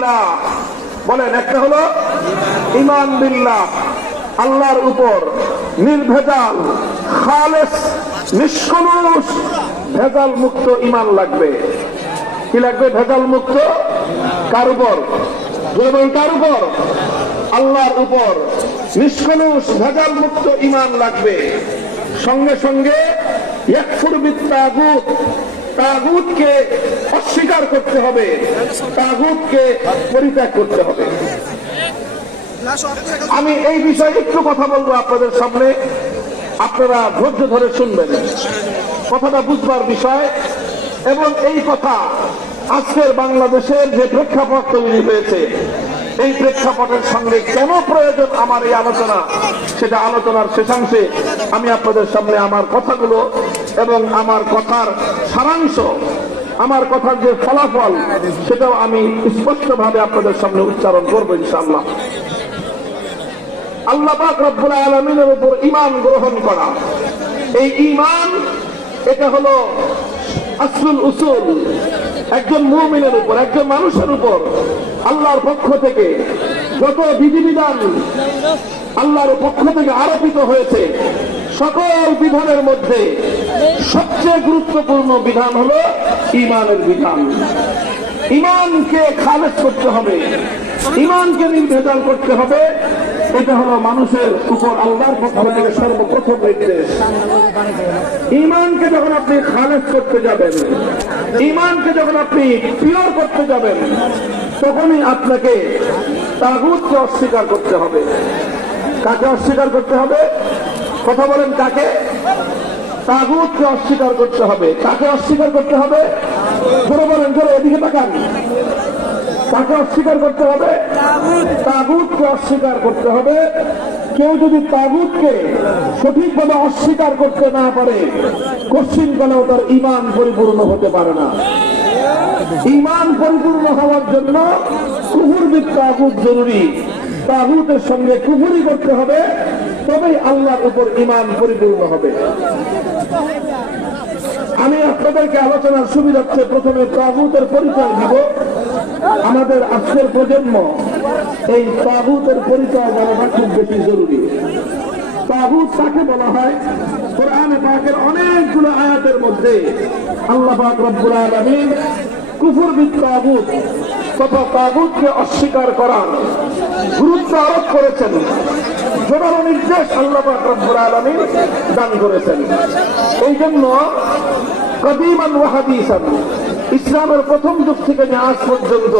বিল্লাহ, বলেন একটা হলো ঈমান বিল্লাহ, আল্লাহর উপর নির্ভেজাল খালেস নিষ্কলুষ ভেজাল মুক্ত ঈমান লাগবে। কি লাগবে? ভেজাল মুক্ত। কার উপর? বলেন কার উপর? আল্লাহর উপর নিষ্কলুষ ভেজাল মুক্ত ঈমান লাগবে। সঙ্গে সঙ্গে ইয়াকফুর বিত্তাগুত, তাগুতকে অস্বীকার করতে হবে, তাগুতকে পরিত্যাগ করতে হবে। আমি এই বিষয়ে একটু কথা বলবো আপনাদের সামনে, আপনারা ধৈর্য ধরে শুনবেন, কথাটা বুঝবার বিষয়। এবং এই কথা আজকের বাংলাদেশের যে প্রেক্ষাপট তৈরি হয়েছে, এই প্রেক্ষাপটের সঙ্গে কেন প্রয়োজন আমার এই আলোচনা, সেটা আলোচনার শেষাংশে আমি আপনাদের সামনে আমার কথাগুলো এবং আমার কথার সারাংশ, আমার কথার যে ফলাফল, সেটাও আমি স্পষ্টভাবে আপনাদের সামনে উচ্চারণ করবো ইনশাআল্লাহ। আল্লাহ পাক রব্বুল আলামিনের উপর ঈমান গ্রহণ করা, এই ঈমান এটা হলো আসলুল উসুল। একজন মুমিনের উপর, একজন মানুষের উপর আল্লাহর পক্ষ থেকে যত বিধিবিধান আল্লাহর পক্ষ থেকে আরোপিত হয়েছে, সকল বিধানের মধ্যে সবচেয়ে গুরুত্বপূর্ণ বিধান হলো ঈমানের বিধান। ঈমানকে খালেস করতে হবে, ঈমানকে নির্ভেজাল করতে হবে। এটা হলো মানুষের উপর আল্লাহর পক্ষ থেকে সর্বপ্রথম নির্দেশ। ঈমানকে যখন আপনি খালেস করতে যাবেন, ঈমানকে যখন আপনি পিওর করতে যাবেন, তখনই আপনাকে তাগুতকে অস্বীকার করতে হবে। কাকে অস্বীকার করতে হবে? কথা বলেন, কাকে? তাগুতকে অস্বীকার করতে হবে। কাকে অস্বীকার করতে হবে? জোরে বলেন, জোরে, এদিকে তাকান। কাকে অস্বীকার করতে হবে? তাগুতকে অস্বীকার করতে হবে। কেউ যদি তাগুতকে সঠিকভাবে অস্বীকার করতে না পারে, কশ্চিনকালেও তার ঈমান পরিপূর্ণ হতে পারে না। ঈমান পরিপূর্ণ হওয়ার জন্য কুফর বিত তাগুত জরুরি। তাগুতের সঙ্গে কুফরি করতে হবে, তবেই আল্লাহর উপর ঈমান পরিপূর্ণ হবে। আমি আপনাদেরকে আলোচনার সুবিধার্থে প্রথমে তাগুতের পরিচয় দিব। আমাদের আজকের প্রজন্ম এই তাগুতের পরিচয় জানাটা খুব বেশি জরুরি। তাগুত কাকে বলা হয়? কোরআনে পাকের অনেকগুলো আয়াতের মধ্যে আল্লাহ পাক রব্বুল আলামিন কুফর বিত তাগুত তথা তাগুতকে অস্বীকার করার গুরুত্ব আরোপ করেছেন, জোরালো নির্দেশ আল্লাহ পাক রব্বুল আলামিন দান করেছেন। এই জন্য কদিমান ওয়া হাদিসান, ইসলামের প্রথম যুগ থেকে আজ পর্যন্ত